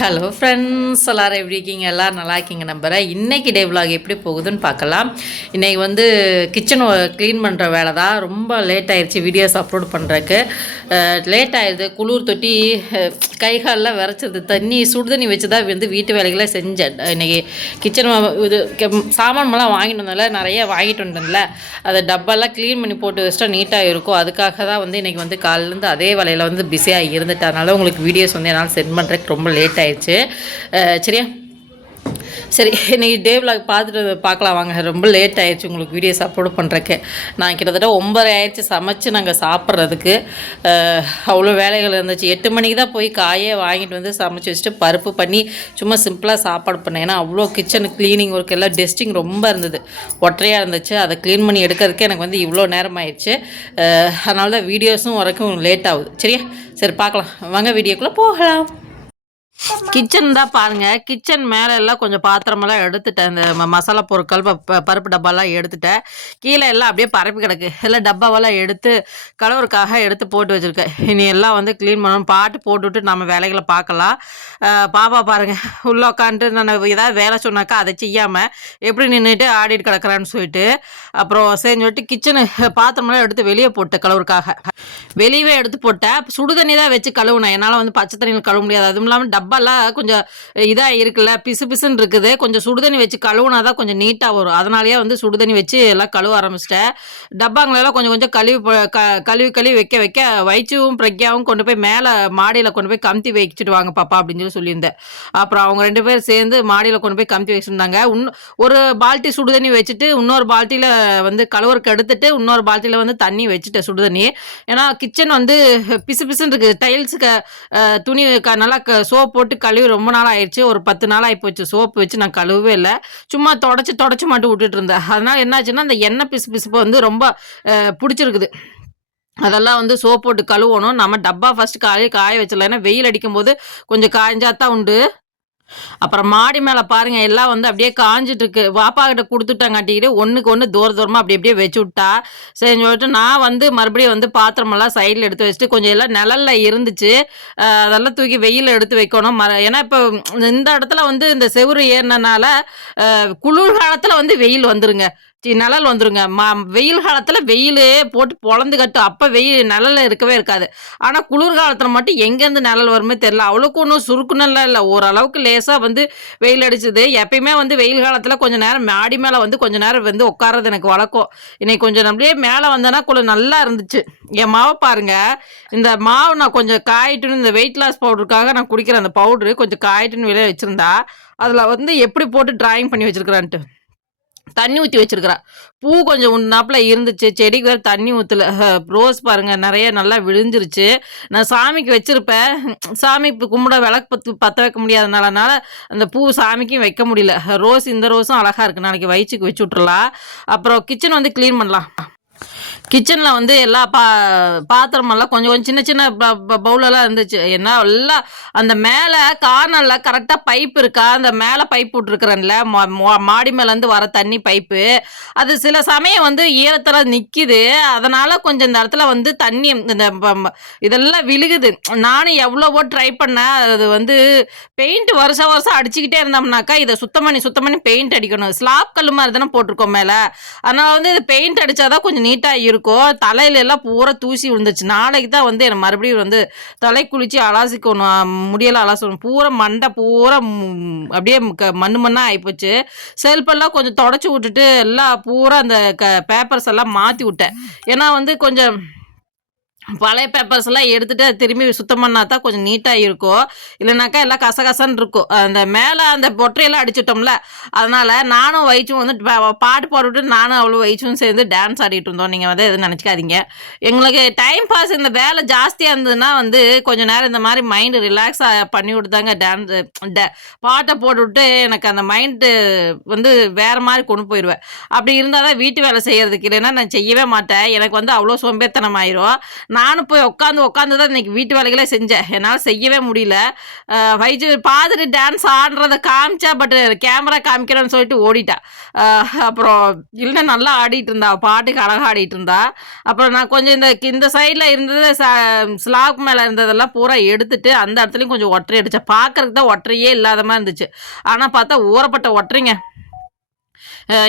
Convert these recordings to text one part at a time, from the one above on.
Hello friends எல்லோரும் எப்படி இருக்கீங்க? எல்லோரும் நல்லா இருக்கீங்க நம்புகிறேன் இன்றைக்கி டே விலாக் எப்படி போகுதுன்னு பார்க்கலாம். இன்றைக்கி வந்து கிச்சன் க்ளீன் பண்ணுற வேலை தான். ரொம்ப லேட் ஆயிடுச்சு வீடியோஸ் அப்லோட் பண்ணுறக்கு லேட் ஆயிடுது குளிர் தொட்டி கை காலில் விரைச்சது. தண்ணி சுடு தண்ணி வச்சு தான் வந்து வீட்டு வேலைகளை செஞ்சேன். இன்றைக்கி கிச்சன் இது சாமான்லாம் வாங்கிட்டு வந்ததில்ல நிறைய வாங்கிட்டு வந்தேன்ல. அதை டப்பாலாம் க்ளீன் பண்ணி போட்டு வச்சிட்டா நீட்டாக இருக்கும். அதுக்காக தான் வந்து இன்றைக்கி வந்து காலிலேருந்து அதே வேலையில் வந்து பிஸியாக இருந்துட்டு அதனால உங்களுக்கு வீடியோஸ் வந்து என்னால் சென்ட் பண்ணுறதுக்கு ரொம்ப லேட் ஆயிடுச்சு. சரியா? சரி இன்னைக்கு டே விலாக் பார்த்துட்டு பார்க்கலாம் வாங்க. ரொம்ப லேட் ஆயிடுச்சு உங்களுக்கு வீடியோஸ் அப்லோட் பண்ணுறக்கு நான் கிட்டத்தட்ட ஒம்பரை ஆயிடுச்சு சமைச்சு நாங்கள் சாப்பிட்றதுக்கு. அவ்வளோ வேலைகள் இருந்துச்சு. எட்டு மணிக்கு தான் போய் காயே வாங்கிட்டு வந்து சமைச்சு வச்சுட்டு பருப்பு பண்ணி சும்மா சிம்பிளாக சாப்பாடு பண்ணேன். ஏன்னா அவ்வளோ கிச்சன் க்ளீனிங் ஒர்க் எல்லாம் டெஸ்டிங் ரொம்ப இருந்தது. ஒற்றையாக இருந்துச்சு. அதை க்ளீன் பண்ணி எடுக்கிறதுக்கு எனக்கு வந்து இவ்வளோ நேரம் ஆயிடுச்சு. அதனால தான் வீடியோஸும் வரைக்கும் லேட் ஆகுது. சரியா? சரி பார்க்கலாம். வாங்க வீடியோக்குள்ளே போகலாம். கிச்சன் தான் பாருங்க. கிச்சன் மேலே எல்லாம் கொஞ்சம் பாத்திரமெல்லாம் எடுத்துட்டேன். இந்த ம- மசாலா பொருட்கள் ப- ப- பருப்பு டப்பாலாம் எடுத்துட்டேன். கீழே எல்லாம் அப்படியே பரப்பி கிடக்கு. எல்லாம் டப்பாவெல்லாம் எடுத்து கலவருக்காக எடுத்து போட்டு வச்சுருக்கேன். இனி எல்லாம் வந்து க்ளீன் பண்ணணும். பாட்டு போட்டுவிட்டு நம்ம வேலைகளை பார்க்கலாம். பாப்பா பாருங்க. உள்ள உட்காந்துட்டு நான் ஏதாவது வேலை சொன்னாக்கா அதை செய்யாமல் எப்படி நின்றுட்டு ஆடிட்டு கிடக்குறான்னு சொல்லிட்டு அப்புறம் செஞ்சு சொல்லிட்டு கிச்சனு பாத்திரமெல்லாம் எடுத்து வெளியே போட்டேன் கலவருக்காக வெளியவே எடுத்து போட்டேன். சுடு தண்ணி தான் வச்சு கழுவுனேன். என்னால் வந்து பச்சை தண்ணியில் கழுவ முடியாது. அதுவும் இல்லாமல் டப்பா டப்பாலாம் கொஞ்சம் இதாக இருக்குல்ல பிசு பிசுன்னு இருக்குது. கொஞ்சம் சுடு தண்ணி வச்சு கழுவுனா தான் கொஞ்சம் நீட்டாக வரும். அதனாலேயே வந்து சுடுதண்ணி வச்சு எல்லாம் கழுவ ஆரம்பிச்சிட்டேன். டப்பாங்களெல்லாம் கொஞ்சம் கொஞ்சம் கழுவி க கழுவி கழுவி வைக்க வைக்க வைச்சுவும் பிரக்யாவும் கொண்டு போய் மேலே மாடியில் கொண்டு போய் கமுத்தி வச்சுட்டு வாங்க பாப்பா அப்படின்னு சொல்லி சொல்லியிருந்தேன். அப்புறம் அவங்க ரெண்டு பேரும் சேர்ந்து மாடியில் கொண்டு போய் கமுத்தி வச்சுருந்தாங்க. உன் ஒரு பால்ட்டி சுடுதண்ணி வச்சுட்டு இன்னொரு பால்ட்டியில் வந்து கழுவருக்கு எடுத்துட்டு இன்னொரு பால்ட்டியில் வந்து தண்ணி வச்சுட்டேன் சுடுதண்ணி. ஏன்னா கிச்சன் வந்து பிசு பிசுன்னு இருக்குது. டைல்ஸுக்கு துணி க நல்லா க சோப் போட்டு கழுவி ரொம்ப நாள் ஆயிடுச்சு. ஒரு பத்து நாள் ஆகிப்போச்சு சோப்பு வச்சு நான் கழுவவே இல்லை. சும்மா தொடச்சி தொடச்சி மட்டும் விட்டுட்டு இருந்தேன். அதனால் என்னாச்சுன்னா அந்த எண்ணெய் பிசு பிசுப்பு வந்து ரொம்ப பிடிச்சிருக்குது. அதெல்லாம் வந்து சோப் போட்டு கழுவணும். நம்ம டப்பா ஃபஸ்ட்டு காய காய வச்சிடலாம். ஏன்னா வெயில் அடிக்கும்போது கொஞ்சம் காய்ஞ்சா தான் உண்டு. அப்புறம் மாடி மேலே பாருங்கள் எல்லாம் வந்து அப்படியே காஞ்சிட்ருக்கு வாப்பா கிட்ட கொடுத்துட்டாங்காட்டிக்கிட்டு ஒன்றுக்கு ஒன்று தூர தூரமாக அப்படி அப்படியே வச்சு விட்டா. சரின்னு சொல்லிட்டு நான் வந்து மறுபடியும் வந்து பாத்திரமெல்லாம் சைடில் எடுத்து வச்சுட்டு கொஞ்சம் எல்லாம் நிழலில் இருந்துச்சு. அதெல்லாம் தூக்கி வெயில் எடுத்து வைக்கணும். மர ஏன்னா இப்போ இந்த இடத்துல வந்து இந்த செவுரு ஏறினனால குளிர் காலத்தில் வந்து வெயில் வந்துருங்க. நிழல் வந்துருங்க. ம வெயில் காலத்தில் வெயில் போட்டு பொழந்து கட்டும். அப்போ வெயில் நிழல் இருக்கவே இருக்காது. ஆனால் குளிர் காலத்தில் மட்டும் எங்கேருந்து நிழல் வருமே தெரியல. அவ்வளோக்கு ஒன்றும் சுருக்குனெல்லாம் இல்லை. ஓரளவுக்கு லேசாக வந்து வெயில் அடிச்சுது. எப்பயுமே வந்து வெயில் காலத்தில் கொஞ்சம் நேரம் மாடி மேலே வந்து கொஞ்சம் நேரம் வந்து உட்கார்றது எனக்கு வழக்கம். இன்னைக்கு கொஞ்சம் நம்மளே மேலே வந்தேன்னா கொஞ்சம் நல்லா இருந்துச்சு. என் மாவை பாருங்க. இந்த மாவு நான் கொஞ்சம் காயிட்டுன்னு இந்த வெயிட் லாஸ் பவுடருக்காக நான் குடிக்கிற அந்த பவுடரு கொஞ்சம் காயிட்டுன்னு வெளியே வச்சுருந்தா அதில் வந்து எப்படி போட்டு ட்ராயிங் பண்ணி வச்சிருக்கிறான்ட்டு. தண்ணி ஊற்றி வச்சிருக்கிறா. பூ கொஞ்சம் உண்டாப்பில் இருந்துச்சு. செடிக்கு வேறு தண்ணி ஊற்றல ரோஸ் பாருங்கள் நிறைய நல்லா விழுந்துருச்சு. நான் சாமிக்கு வச்சிருப்பேன். சாமி இப்போ கும்பிட விளக்கு பத்து பற்ற வைக்க முடியாதனாலனால அந்த பூ சாமிக்கும் வைக்க முடியல. ரோஸ் இந்த ரோஸும் அழகாக இருக்குது நாளைக்கு வயிற்றுக்கு வச்சு விட்றலாம் அப்புறம் கிச்சன் வந்து க்ளீன் பண்ணலாம். கிச்சனில் வந்து எல்லா பா பாத்திரமெல்லாம் கொஞ்சம் கொஞ்சம் சின்ன சின்ன ப- ப- பவுலெல்லாம் இருந்துச்சு. என்ன எல்லாம் அந்த மேலே கார்னரில் கரெக்டாக பைப் இருக்கா? அந்த மேலே பைப் விட்ருக்குறேன்ல மாடி மேலேருந்து வர தண்ணி பைப்பு அது சில சமயம் வந்து ஈரத்தில் நிற்கிது அதனால் கொஞ்சம் இந்த இடத்துல வந்து தண்ணி இந்த ப- ம- இதெல்லாம் விழுகுது. நானும் எவ்வளவோ ட்ரை பண்ணேன். அது வந்து பெயிண்ட் வருஷம் வருஷம் அடிச்சுக்கிட்டே இருந்தோம்னாக்கா இதை சுத்தம் பண்ணி சுத்தம் பண்ணி பெயிண்ட் அடிக்கணும். ஸ்லாப் கல் மாதிரி தானே போட்டிருக்கோம் மேலே. அதனால் வந்து இது பெயிண்ட் அடித்தாதான் கொஞ்சம் நீட்டாக இருக்கோ தலையில எல்லாம் பூரா தூசி விழுந்துச்சு நாளைக்கு தான் வந்து எனக்கு மறுபடியும் வந்து தலை குளிச்சு அலாசிக்கணும். முடியெல்லாம் அலாசணும். பூரா மண்டை பூரா அப்படியே க- மண்ணு மண்ணாக ஆகிப்போச்சு செல்ஃபெல்லாம் கொஞ்சம் தொடச்சி விட்டுட்டு எல்லாம் பூரா அந்த க பேப்பர்ஸ் எல்லாம் மாற்றி விட்டேன். ஏன்னா வந்து கொஞ்சம் பழைய பேப்பர்ஸ்லாம் எடுத்துகிட்டு அது திரும்பி சுத்தம் பண்ணால் தான் கொஞ்சம் நீட்டாக இருக்கும். இல்லைனாக்கா எல்லாம் கசகசன்னு இருக்கும். அந்த மேலே அந்த பொற்றையெல்லாம் அடிச்சிட்டோம்ல அதனால் நானும் வயிற்றும் வந்து பாட்டு போட்டுவிட்டு நானும் அவ்வளோ வயிற்றும் சேர்ந்து டான்ஸ் ஆடிட்டு இருந்தோம். நீங்கள் வந்து எதுவும் நினச்சிக்காதீங்க. எங்களுக்கு டைம் பாஸ் இந்த வேலை ஜாஸ்தியாக இருந்ததுன்னா வந்து கொஞ்சம் நேரம் இந்த மாதிரி மைண்டு ரிலாக்ஸ் பண்ணி விட்டுதாங்க டான்ஸ் பாட்டை போட்டுவிட்டு எனக்கு அந்த மைண்டு வந்து வேறு மாதிரி கொண்டு போயிடுவேன். அப்படி இருந்தால் தான் வீட்டு வேலை செய்கிறதுக்கு இல்லைன்னா நான் செய்யவே மாட்டேன். எனக்கு வந்து அவ்வளோ சோம்பேத்தனம் ஆயிரும் நானும் போய் உட்காந்து உட்காந்து தான் இன்றைக்கி வீட்டு வேலைகளே செஞ்சேன். என்னால் செய்யவே முடியல. வைஜு பாதிரி டான்ஸ் ஆடுறத காமிச்சா பட் கேமரா காமிக்கிறேன்னு சொல்லிட்டு ஓடிட்டா. அப்புறம் இல்லை நல்லா ஆடிட்டு இருந்தா. பாட்டுக்கு அழகாக ஆடிட்டு இருந்தா. அப்புறம் நான் கொஞ்சம் இந்த இந்த சைடில் இருந்தது ஸ்லாப் மேலே இருந்ததெல்லாம் பூரா எடுத்துட்டு அந்த இடத்துலையும் கொஞ்சம் ஒற்றை அடித்தேன் பார்க்குறதுக்கு தான் ஒற்றையே இல்லாத மாதிரி இருந்துச்சு. ஆனால் பார்த்தா ஊறப்பட்ட ஒற்றைங்க.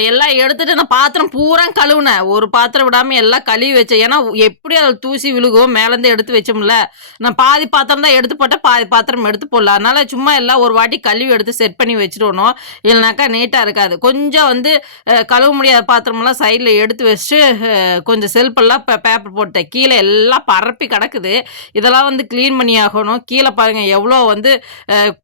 எல்லாம் எடுத்துட்டு நான் பாத்திரம் பூரா கழுவுனேன். ஒரு பாத்திரம் விடாமல் எல்லாம் கழுவி வச்சேன். ஏன்னா எப்படி அதில் தூசி விழுகும் மேலேருந்து எடுத்து வச்சோம்ல நான் பாதி பாத்திரம் தான் எடுத்து போட்டேன். பாதி பாத்திரம் எடுத்து போடல. அதனால சும்மா எல்லாம் ஒரு வாட்டி கழுவி எடுத்து செட் பண்ணி வச்சிடணும். இல்லைனாக்கா நீட்டாக இருக்காது. கொஞ்சம் வந்து கழுவ முடியாத பாத்திரமெல்லாம் சைடில் எடுத்து வச்சுட்டு கொஞ்சம் செல்ஃபெல்லாம் பேப்பர் போட்டேன். கீழே எல்லாம் பரப்பி கிடக்குது. இதெல்லாம் வந்து க்ளீன் பண்ணி ஆகணும். கீழே பாருங்கள் எவ்வளோ வந்து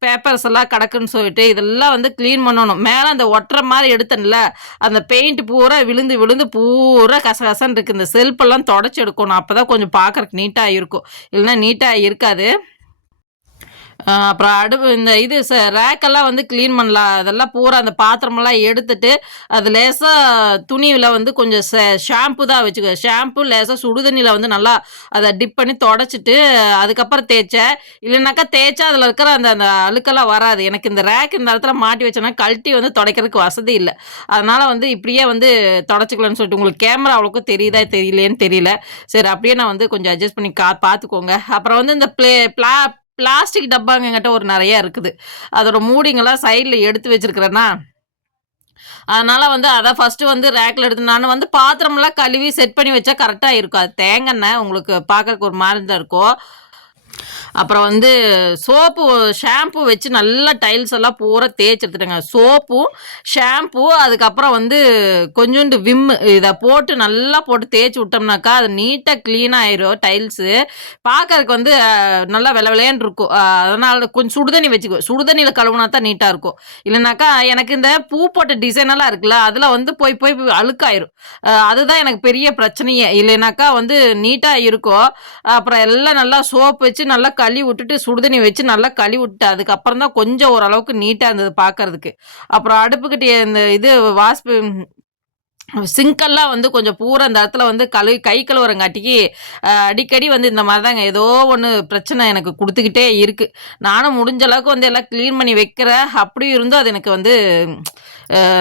பேப்பர்ஸ் எல்லாம் கிடக்குன்னு சொல்லிட்டு இதெல்லாம் வந்து க்ளீன் பண்ணணும். மேலே அந்த ஒட்டுற மாதிரி எடுத்தேன்ல அந்த பெயிண்ட் பூரா விழுந்து விழுந்து பூரா கசகசன்னு இருக்கு. இந்த செல்ஃபெல்லாம் தொடச்சி எடுக்கணும். அப்போ தான் கொஞ்சம் பார்க்கறக்கு நீட்டாக இருக்கும். இல்லைன்னா நீட்டாக இருக்காது. அப்புறம் அடுப்பு இந்த இது ச ரேக்கெல்லாம் வந்து க்ளீன் பண்ணலாம் அதெல்லாம் பூரா அந்த பாத்திரமெல்லாம் எடுத்துட்டு அது லேசாக துணியில் வந்து கொஞ்சம் ஷாம்பு தான் வச்சுக்க. ஷாம்பு லேசாக சுடுதண்ணியில் வந்து நல்லா அதை டிப் பண்ணி தொடச்சிட்டு அதுக்கப்புறம் தேய்ச்சேன் இல்லைனாக்கா தேய்ச்சா அதில் இருக்கிற அந்த அந்த அழுக்கெல்லாம் வராது. எனக்கு இந்த ரேக் இந்த இடத்துல மாட்டி வச்சேன்னா கழட்டி வந்து தொடக்கிறதுக்கு வசதி இல்லை. அதனால் வந்து இப்படியே வந்து தொடச்சிக்கலாம்னு சொல்லிட்டு உங்களுக்கு கேமரா அவ்வளோக்கும் தெரியுதா தெரியலையேன்னு தெரியல. சரி அப்படியே நான் வந்து கொஞ்சம் அட்ஜஸ்ட் பண்ணி கா பார்த்துக்கோங்க. அப்புறம் வந்து இந்த ப்ளே ப்ளா பிளாஸ்டிக் டப்பாங்க ஒரு நிறைய இருக்குது. அதோட மூடிங்கெல்லாம் சைடில் எடுத்து வச்சிருக்கிறேன்னா அதனால் வந்து அதை ஃபஸ்ட்டு வந்து ரேக்கில் எடுத்து நான் வந்து பாத்திரமெல்லாம் கழுவி செட் பண்ணி வச்சா கரெக்டாக இருக்கும். அது தேங்காய் உங்களுக்கு பார்க்கறதுக்கு ஒரு மாதிரி தான் இருக்கும். அப்புறம் வந்து சோப்பு ஷாம்பு வச்சு நல்லா டைல்ஸ் எல்லாம் பூரா தேய்ச்சி எடுத்துட்டேங்க. சோப்பும் ஷாம்பு அதுக்கப்புறம் வந்து கொஞ்சோண்டு விம்மு இதை போட்டு நல்லா போட்டு தேய்ச்சி விட்டோம்னாக்கா அது நீட்டாக க்ளீனாக ஆயிரும் டைல்ஸு. பார்க்கறதுக்கு வந்து நல்லா வெள விளையாண்டு இருக்கும். அதனால் கொஞ்சம் சுடுதண்ணி வச்சுக்கோ. சுடுதண்ணியில் கழுவுனா தான் நீட்டாக இருக்கும். இல்லைனாக்கா எனக்கு இந்த பூ போட்ட டிசைனெல்லாம் இருக்குல்ல அதில் வந்து போய் போய் அழுக்காயிரும். அதுதான் எனக்கு பெரிய பிரச்சனையே. இல்லைனாக்கா வந்து நீட்டாக இருக்கும். அப்புறம் எல்லாம் நல்லா சோப் வச்சு நல்லா கழுவி விட்டுட்டு சுடுதண்ணி வச்சு நல்லா கழுவி விட்டு அதுக்கப்புறம் தான் கொஞ்சம் ஓரளவுக்கு நீட்டாக இருந்தது பார்க்கறதுக்கு அப்புறம் அடுப்புக்கிட்டே இந்த இது வாஸ்பு சிங்கெல்லாம் வந்து கொஞ்சம் பூரா அந்த இடத்துல வந்து கழுவி கை கழுவுறங்காட்டிக்கு அடிக்கடி வந்து இந்த மாதிரி தாங்க ஏதோ ஒன்று பிரச்சனை எனக்கு கொடுத்துக்கிட்டே இருக்குது நானும் முடிஞ்ச அளவுக்கு வந்து எல்லாம் க்ளீன் பண்ணி வைக்கிறேன் அப்படி இருந்தும் அது எனக்கு வந்து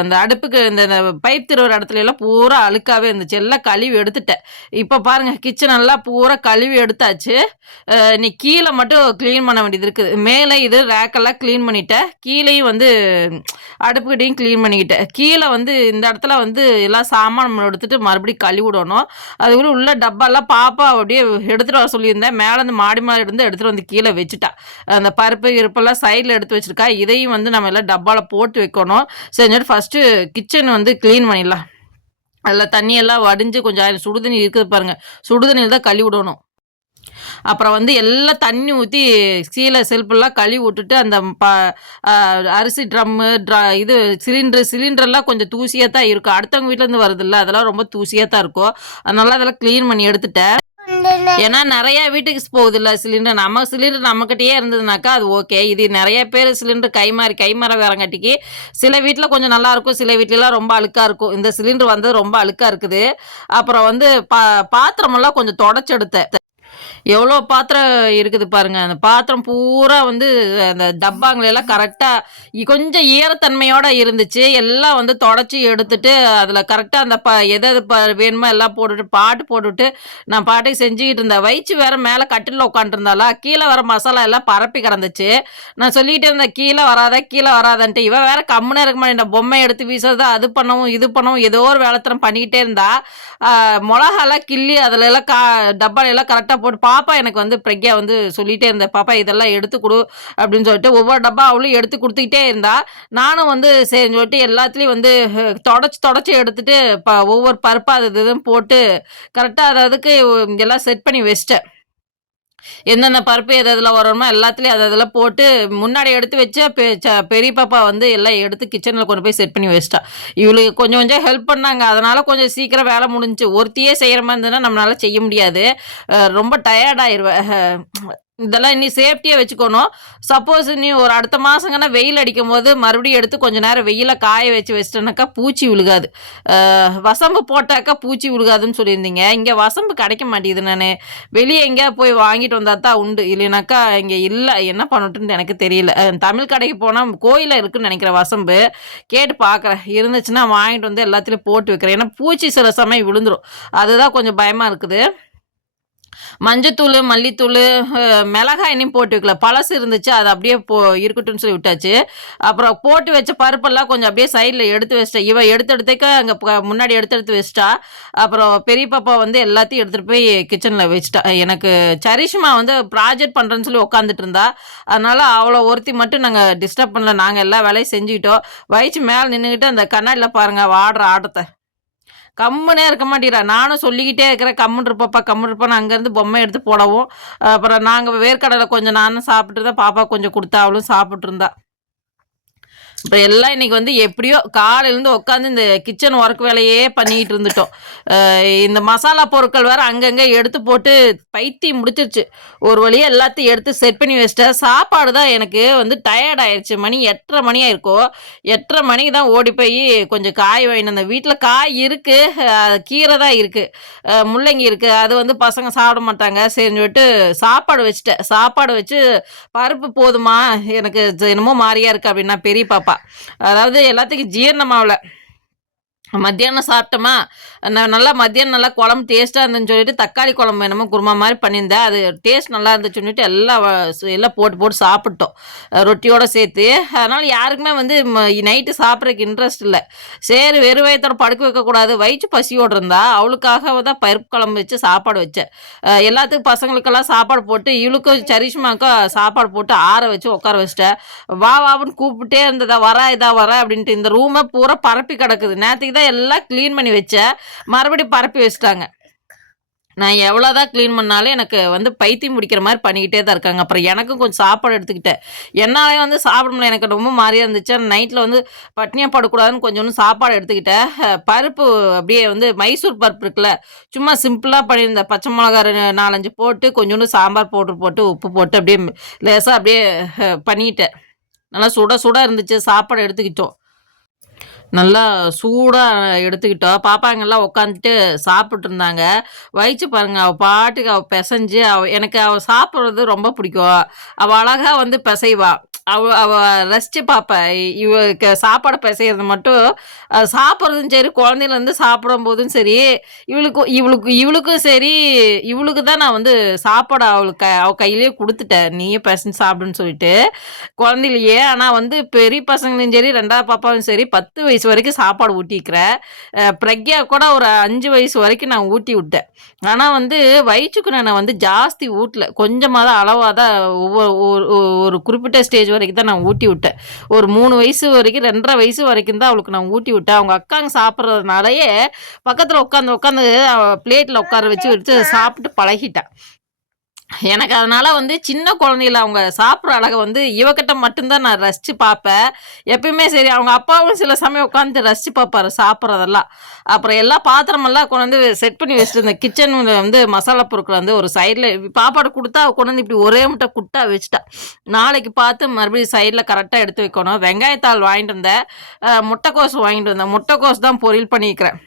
அந்த அடுப்புக்கு இந்த பைப் திருவுற இடத்துல எல்லாம் பூரா அழுக்காவே இருந்துச்சு. எல்லாம் கழுவி எடுத்துட்டேன். இப்போ பாருங்கள் கிச்சன் எல்லாம் பூரா கழுவி எடுத்தாச்சு. நீ கீழே மட்டும் க்ளீன் பண்ண வேண்டியது இருக்குது. மேலே இது ரேக்கெல்லாம் க்ளீன் பண்ணிட்டேன். கீழேயும் வந்து அடுப்புக்கிட்டையும் க்ளீன் பண்ணிக்கிட்டேன். கீழே வந்து இந்த இடத்துல வந்து எல்லா சாமான் எடுத்துட்டு மறுபடியும் கழுவி விடணும் அதுக்குள்ள உள்ள டப்பாலாம் பாப்பா அப்படியே எடுத்துகிட்டு வர சொல்லியிருந்தேன். மேலே இந்த மாடி மாடி இருந்து எடுத்துகிட்டு வந்து கீழே வச்சுட்டா. அந்த பருப்பு இருப்பெல்லாம் சைடில் எடுத்து வச்சிருக்கா. இதையும் வந்து நம்ம எல்லாம் டப்பாவில் போட்டு வைக்கணும். செஞ்சுட்டு ஃபஸ்ட்டு கிச்சன் வந்து க்ளீன் பண்ணிடலாம். அதில் தண்ணியெல்லாம் வடிஞ்சு கொஞ்சம் சுடுதண்ணி இருக்குது பாருங்கள் சுடுதண்ணியில் தான் கழுவி விடணும் அப்புறம் வந்து எல்லாம் தண்ணி ஊற்றி கீழே செல்ஃபெல்லாம் கழுவி விட்டுட்டு அந்த ப அரிசி ட்ரம்மு ட்ரா இது சிலிண்ட்ரு சிலிண்டர்லாம் கொஞ்சம் தூசியாக தான் இருக்கும். அடுத்தவங்க வீட்டிலேருந்து வருதுல்ல அதெல்லாம் ரொம்ப தூசியாக தான் இருக்கும். அதனால அதெல்லாம் க்ளீன் பண்ணி எடுத்துட்டேன். ஏன்னா நிறைய வீட்டுக்கு போகுது இல்லை சிலிண்டர் நம்ம சிலிண்டர் நம்மக்கிட்டயே இருந்ததுனாக்கா அது ஓகே இது நிறைய பேர் சிலிண்டர் கை மாறி கை மாற வேறங்காட்டிக்கு சில வீட்டில் கொஞ்சம் நல்லா இருக்கும் சில வீட்லலாம் ரொம்ப அழுக்காக இருக்கும். இந்த சிலிண்டர் வந்தது ரொம்ப அழுக்காக இருக்குது. அப்புறம் வந்து பா பாத்திரமெல்லாம் கொஞ்சம் தொடச்செடுத்தேன் எவ்வளோ பாத்திரம் இருக்குது பாருங்க. அந்த பாத்திரம் பூரா வந்து அந்த டப்பாங்களெல்லாம் கரெக்டாக கொஞ்சம் ஈரத்தன்மையோட இருந்துச்சு. எல்லாம் வந்து தொடச்சி எடுத்துட்டு அதில் கரெக்டாக அந்த ப எதை எது ப வேணுமோ எல்லாம் போட்டுட்டு பாட்டு போட்டுட்டு நான் பாட்டுக்கு செஞ்சுக்கிட்டு இருந்தேன். வயிற்று வேற மேலே கட்டிலில் உட்காந்துருந்தாலா கீழே வர மசாலா எல்லாம் பரப்பி கிடந்துச்சு. நான் சொல்லிட்டு இருந்தேன் கீழே வராத கீழே வராதன்ட்டு. இவன் வேற கம்முன்னு இருக்க மாட்டேன் பொம்மை எடுத்து வீசுறது அது பண்ணவும் இது பண்ணவும் ஏதோ ஒரு வேலைத்தனம் பண்ணிக்கிட்டே இருந்தா. மிளகாலாம் கிள்ளி அதில் எல்லாம் கா டப்பாலையெல்லாம் கரெக்டாக போட்டு பாப்பா எனக்கு வந்து பிரக்யா வந்து சொல்லிகிட்டே இருந்தேன் பாப்பா இதெல்லாம் எடுத்து கொடு அப்படின்னு சொல்லிட்டு ஒவ்வொரு டப்பா அவளும் எடுத்து கொடுத்துக்கிட்டே இருந்தா. நானும் வந்து சரின்னு சொல்லிட்டு எல்லாத்துலேயும் வந்து தொடச்சி தொடச்சி எடுத்துட்டு ப ஒவ்வொரு பருப்பாக அது இதுன்னு போட்டு கரெக்டாக அது அதுக்கு எல்லாம் செட் பண்ணி வச்சிட்டேன். எந்தெந்த பருப்பு எது எதில் வரணுமோ எல்லாத்துலேயும் அது அதில் போட்டு முன்னாடி எடுத்து வச்சு பெ ச- பெரிய பாப்பா வந்து எல்லாம் எடுத்து கிச்சனில் கொண்டு போய் செட் பண்ணி வச்சிட்டா. இவளுக்கு கொஞ்சம் கொஞ்சம் ஹெல்ப் பண்ணாங்க. அதனால் கொஞ்சம் சீக்கிரம் வேலை முடிஞ்சிச்சு. ஒருத்தியே செய்கிற மாதிரி இருந்ததுன்னா நம்மளால் செய்ய முடியாது. ரொம்ப டயர்டாயிருவேன் இதெல்லாம் இனி சேஃப்டியாக வச்சுக்கணும். சப்போஸ் நீ ஒரு அடுத்த மாதங்கன்னா வெயில் அடிக்கும் போது மறுபடியும் எடுத்து கொஞ்சம் நேரம் வெயில காய வச்சு வச்சிட்டனாக்கா பூச்சி விழுகாது. வசம்பு போட்டாக்கா பூச்சி விழுகாதுன்னு சொல்லியிருந்தீங்க. இங்கே வசம்பு கிடைக்க மாட்டேங்குது நான். வெளியே எங்கேயா போய் வாங்கிட்டு வந்தா தான் உண்டு. இல்லைனாக்கா இங்கே இல்லை. என்ன பண்ணட்டுன்னு எனக்கு தெரியல. தமிழ் கடைக்கு போனால் கோயிலில் இருக்குன்னு நினைக்கிறேன் வசம்பு கேட்டு பார்க்குறேன் இருந்துச்சுன்னா வாங்கிட்டு வந்து எல்லாத்துலேயும் போட்டு வைக்கிறேன். ஏன்னா பூச்சி சில சமயம் விழுந்துடும் அதுதான் கொஞ்சம் பயமாக இருக்குது. மஞ்சத்தூள் மல்லித்தூள் அஹ், மிளகாய் இன்னும் போட்டு வைக்கல பழசு இருந்துச்சு அது அப்படியே போ இருக்கட்டும்னு சொல்லி விட்டாச்சு. அப்புறம் போட்டு வச்ச பருப்பெல்லாம் கொஞ்சம் அப்படியே சைடில் எடுத்து வச்சிட்டேன். இவன் எடுத்தெடுத்துக்க அங்கே முன்னாடி எடுத்து எடுத்து வச்சிட்டா. அப்புறம் பெரிய பாப்பா வந்து எல்லாத்தையும் எடுத்துகிட்டு போய் கிச்சனில் வச்சுட்டா. எனக்கு சரிஷ்மா வந்து ப்ராஜெக்ட் பண்ணுறேன்னு சொல்லி உட்காந்துட்டு இருந்தா. அதனால் அவ்வளோ ஒருத்தி மட்டும் நாங்கள் டிஸ்டர்ப் பண்ணல. நாங்கள் எல்லா வேலையும் செஞ்சுக்கிட்டோம். வயிற்று மேலே நின்றுக்கிட்டு அந்த கண்ணாடியில் பாருங்கள் ஆடுற ஆட்டத்தை. கம்முனே இருக்க மாட்டேங்கிறா. நானும் சொல்லிக்கிட்டே இருக்கிறேன் கம்முன்னு இருப்பப்பா கம்முன்னு இருப்பான்னு அங்கேருந்து பொம்மை எடுத்து போடவும். அப்புறம் நாங்கள் வேர்க்கடலை கொஞ்சம் நானும் சாப்பிட்டு தான் பாப்பா கொஞ்சம் கொடுத்தா அவளும் சாப்பிட்ருந்தா இப்போ எல்லாம் இன்னைக்கு வந்து எப்படியோ காலையிலேருந்து உட்காந்து இந்த கிச்சன் ஒர்க் வேலையே பண்ணிக்கிட்டு இருந்துட்டோம். இந்த மசாலா பொருட்கள் வேற அங்கங்கே எடுத்து போட்டு பைத்தியம் முடிச்சிருச்சு. ஒரு வழியாக எல்லாத்தையும் எடுத்து செட் பண்ணி வச்சிட்டேன். சாப்பாடு தான் எனக்கு வந்து டயர்ட் ஆயிடுச்சு மணி எட்டரை மணி ஆயிருக்கும் எட்டரை மணிக்கு தான் ஓடி போய் கொஞ்சம் காய் வாங்கிட்டு அந்த வீட்டில் காய் இருக்குது கீரை தான் இருக்குது முள்ளங்கி இருக்குது அது வந்து பசங்க சாப்பிட மாட்டாங்க. சரின்னு சொல்லிட்டு சாப்பாடு வச்சுட்டேன். சாப்பாடு வச்சு பருப்பு போதுமா? எனக்கு என்னமோ மாறியா இருக்கு அப்படின்னா பெரிய பாப்பா. அதாவது எல்லாத்துக்கும் ஜீரணமாகல. மத்தியானம் சாப்பிட்டோமா நான் நல்லா மத்தியானம் நல்லா குழம்பு டேஸ்ட்டாக இருந்துன்னு சொல்லிட்டு தக்காளி குழம்பு என்னமோ குருமா மாதிரி பண்ணியிருந்தேன். அது டேஸ்ட் நல்லா இருந்துச்சுன்னு சொல்லிட்டு எல்லாம் எல்லாம் போட்டு போட்டு சாப்பிட்டோம். ரொட்டியோடு சேர்த்து. அதனால் யாருக்குமே வந்து நைட்டு சாப்பிட்றதுக்கு இன்ட்ரெஸ்ட் இல்லை. சரி வெறும் வயத்தோட படுக்க வைக்கக்கூடாது வயிற்று பசியோடு இருந்தா அவளுக்காக தான் பருப்பு குழம்பு வச்சு சாப்பாடு வச்சேன். எல்லாத்துக்கும் பசங்களுக்கெல்லாம் சாப்பாடு போட்டு இவளுக்கும் சரிஷ்மாக்கும் சாப்பாடு போட்டு ஆற வச்சு உட்கார வச்சிட்டேன். வா வான்னு கூப்பிட்டே இருந்ததா வரா இதா வரா அப்படின்ட்டு இந்த ரூமை பூரா பரப்பி கிடக்குது. நேற்றுக்கு தான் எல்லாம் க்ளீன் பண்ணி வச்சேன் மறுபடியும் பரப்பி வச்சுட்டாங்க. நான் எவ்வளோதான் க்ளீன் பண்ணாலும் எனக்கு வந்து பைத்தியம் முடிக்கிற மாதிரி பண்ணிக்கிட்டே தான் இருக்காங்க. அப்புறம் எனக்கும் கொஞ்சம் சாப்பாடு எடுத்துக்கிட்டேன். என்னாலே வந்து சாப்பிட முடியல. எனக்கு ரொம்ப மாதிரியாக இருந்துச்சு. நைட்டில் வந்து பட்னியாக படக்கூடாதுன்னு கொஞ்சோண்டு சாப்பாடு எடுத்துக்கிட்டேன். பருப்பு அப்படியே வந்து மைசூர் பருப்பு இருக்குல்ல சும்மா சிம்பிளாக பண்ணியிருந்தேன் பச்சை மிளகா நாலஞ்சு போட்டு கொஞ்சோண்டு சாம்பார் பவுட்ரு போட்டு உப்பு போட்டு அப்படியே லேசாக அப்படியே பண்ணிக்கிட்டேன். நல்லா சுட சுட இருந்துச்சு. சாப்பாடு எடுத்துக்கிட்டோம். நல்லா சூடாக எடுத்துக்கிட்டோம் பாப்பாங்கெல்லாம் உட்காந்துட்டு சாப்பிட்டு இருந்தாங்க வயிற்று பாருங்க அவள் பாட்டுக்கு அவள் பிசைஞ்சு அவ எனக்கு அவள் சாப்பிட்றது ரொம்ப பிடிக்கும். அவள் அழகாக வந்து பிசைவா. அவ அவ ரசிச்சு பார்ப்பேன் இவ சாப்பாடு பிசைறது மட்டும் சாப்பிட்றதும் சரி குழந்தையிலேருந்து சாப்பிடும் போதும் சரி இவளுக்கு இவளுக்கு இவளுக்கும் சரி இவளுக்கு தான் நான் வந்து சாப்பாடு அவளுக்கு க- கையிலேயே கொடுத்துட்டேன் நீயே பசங்க சாப்பிடுன்னு சொல்லிட்டு குழந்தையிலேயே. ஆனால் வந்து பெரிய பசங்களையும் சரி ரெண்டாவது பாப்பாவும் சரி பத்து வயசு வரைக்கும் சாப்பாடு ஊட்டிக்கிறேன் பிரக்யா கூட ஒரு அஞ்சு வயசு வரைக்கும் நான் ஊட்டி விட்டேன். ஆனால் வந்து வயிற்றுக்கு நான் வந்து ஜாஸ்தி ஊட்டல. கொஞ்சமாக தான் அளவாக தான் ஒவ்வொரு ஒரு- ஒரு குறிப்பிட்ட ஸ்டேஜ் வரைக்கும் தான் நான் ஊட்டி விட்டேன். ஒரு மூணு வயசு வரைக்கும் ரெண்டரை வயசு வரைக்கும் தான் அவளுக்கு நான் ஊட்டி விட்டேன். அவங்க அக்காங்க சாப்பிட்றதுனாலயே பக்கத்தில் உட்காந்து உட்காந்து பிளேட்டில் உட்கார வச்சு வச்சு சாப்பிட்டு பழகிட்டேன். எனக்கு அதனால் வந்து சின்ன குழந்தையில அவங்க சாப்பிட்ற அழகை வந்து இவக்கிட்ட மட்டும்தான் நான் ரசித்து பார்ப்பேன். எப்பயுமே சரி அவங்க அப்பாவும் சில சமயம் உட்காந்து ரசித்து பார்ப்பாரு சாப்பிட்றதெல்லாம். அப்புறம் எல்லா பாத்திரமெல்லாம் கொண்டு வந்து செட் பண்ணி வச்சுட்டு இருந்தேன் கிச்சன் வந்து மசாலா பொருட்கள் வந்து ஒரு சைடில் பாப்பாடு கொடுத்தா கொண்டு வந்து இப்படி ஒரே முட்டை குட்டா வச்சுட்டா. நாளைக்கு பார்த்து மறுபடியும் சைடில் கரெக்டாக எடுத்து வைக்கணும். வெங்காயத்தாள் வாங்கிட்டு வந்தேன் முட்டைக்கோஸ் வாங்கிட்டு வந்தேன் முட்டைக்கோஸ் தான் பொரியல் பண்ணியிருக்கிறேன்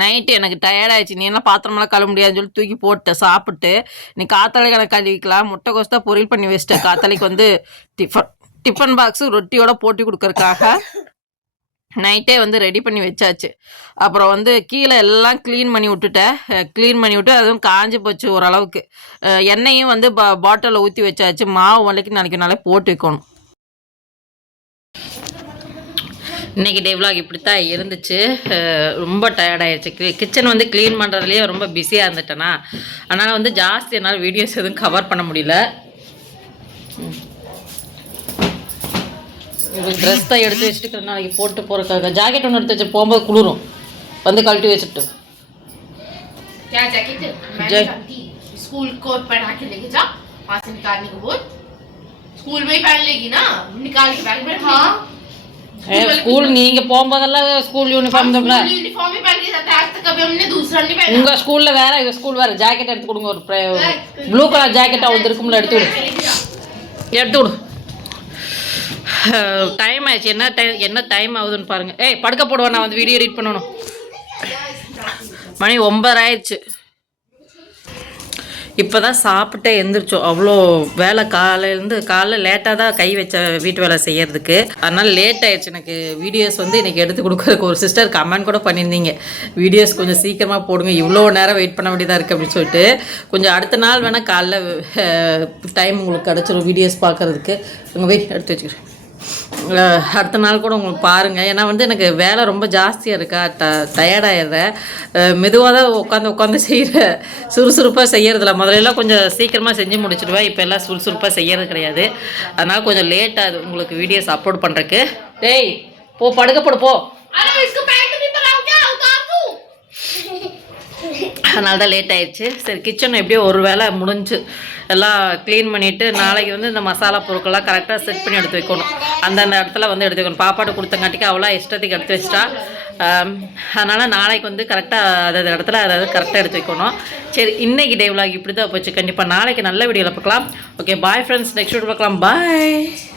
நைட்டு எனக்கு டயர்டாயிடுச்சு நீ என்ன பாத்திரமெல்லாம் கழுவ முடியாதுன்னு சொல்லி தூக்கி போட்டேன் சாப்பிட்டு. நீ காத்தாலைக்கு எனக்கு கழுவிக்கலாம். முட்டைக்கோஸ் தான் பொரியல் பண்ணி வச்சிட்டேன் காத்தாலைக்கு வந்து டிஃபன் டிஃபன் பாக்ஸு ரொட்டியோட போட்டி கொடுக்கறதுக்காக நைட்டே வந்து ரெடி பண்ணி வச்சாச்சு. அப்புறம் வந்து கீழே எல்லாம் க்ளீன் பண்ணி விட்டுட்டேன் க்ளீன் பண்ணி விட்டு அதுவும் காஞ்சி போச்சு ஓரளவுக்கு. எண்ணெயும் வந்து பா பாட்டிலில் ஊற்றி வச்சாச்சு. மாவு வலைக்கு நாளைக்கு நாளே போட்டு வைக்கணும். இன்றைக்கி டே vlog இப்படி தான் இருந்துச்சு அஹ் ரொம்ப டயர்டாயிடுச்சு கிச்சன் வந்து க்ளீன் பண்ணுறதுலேயே ரொம்ப பிஸியாக இருந்துட்டேனா அதனால் வந்து ஜாஸ்தி என்னால் வீடியோஸ் எதுவும் கவர் பண்ண முடியல இவங்களுக்கு ட்ரெஸ் தான் எடுத்து வச்சுட்டு நாளைக்கு போட்டு போகிறக்காக ஜாக்கெட் ஒன்று எடுத்து வச்சு போகும்போது குளிரும் வந்து கழட்டி வச்சுட்டு क्या जैकेट मैंने जै- जानती स्कूल कोट पहना के लेके जा वहां से निकालने को बोल स्कूल में ही पहन लेगी ना निकाल के बैग में हाँ ஸ்கூல் நீங்க போகும்போதெல்லாம் ஸ்கூல் யூனிஃபார்ம் தான்? யூனிஃபார்ம் உங்க ஸ்கூல்ல வேற ஸ்கூல் வேற. ஜாக்கெட் எடுத்து கொடுங்க ஒரு ப்ளூ கலர் ஜாக்கெட் அவள் இருக்கும்ல எடுத்து விடு. எடுத்து விடு. டைம் ஆயிடுச்சு. என்ன டைம் என்ன டைம் ஆகுதுன்னு பாருங்க. ஏய் படுக்க போடுவேன் நான் வந்து வீடியோ ரீட் பண்ணணும். மணி ஒன்பதாயிடுச்சு இப்போ தான் சாப்பிட்டே எந்திரிச்சோம். அவ்வளோ வேலை காலையிலேருந்து காலைல லேட்டாக தான் கை வச்ச வீட்டு வேலை செய்யறதுக்கு. அதனால் லேட் ஆயிடுச்சு. எனக்கு வீடியோஸ் வந்து இன்றைக்கி எடுத்து கொடுக்குறதுக்கு ஒரு சிஸ்டர் கமெண்ட் கூட பண்ணியிருந்தீங்க. வீடியோஸ் கொஞ்சம் சீக்கிரமாக போடுங்க. இவ்வளோ நேரம் வெயிட் பண்ண வேண்டியதாக இருக்குது அப்படின்னு சொல்லிட்டு. கொஞ்சம் அடுத்த நாள் வேணால் காலைல டைம் உங்களுக்கு கிடச்சிரும் வீடியோஸ் பார்க்குறதுக்கு. உங்கள் போய் எடுத்து வச்சுக்கிறேன். அடுத்த நாள் கூட உங்களுக்கு பாருங்கள் ஏன்னா வந்து எனக்கு வேலை ரொம்ப ஜாஸ்தியாக இருக்கா ட டயர்டாயிடுறேன் மெதுவாக தான் உட்காந்து உட்காந்து செய்கிற சுறுசுறுப்பாக செய்கிறதில்ல முதல்ல கொஞ்சம் சீக்கிரமாக செஞ்சு முடிச்சிடுவேன். இப்போ எல்லாம் சுறுசுறுப்பாக செய்யறது கிடையாது. அதனால் கொஞ்சம் லேட்டாகுது உங்களுக்கு வீடியோஸ் அப்லோட் பண்ணுறக்கு டேய் போ படுக்க போடு போ அதனால தான் லேட் ஆயிடுச்சு. சரி கிச்சன் எப்படியோ ஒரு வேளை முடிஞ்சு எல்லாம் க்ளீன் பண்ணிவிட்டு நாளைக்கு வந்து இந்த மசாலா பொருட்கள்லாம் கரெக்டாக செட் பண்ணி எடுத்து வைக்கணும். அந்தந்த இடத்துல வந்து எடுத்து வைக்கணும். பாப்பாட்டு கொடுத்தங்காட்டிக்கு அவ்வளோ இஷ்டத்துக்கு எடுத்து வச்சிட்டா. அதனால் நாளைக்கு வந்து கரெக்டாக அதாவது இடத்துல அதாவது கரெக்டாக எடுத்து வைக்கணும். சரி இன்றைக்கி டே விலாக் இப்படி தான் போச்சு. கண்டிப்பாக நாளைக்கு நல்ல வீடியோவில் பார்க்கலாம். Okay bye friends next video பார்க்கலாம். பாய்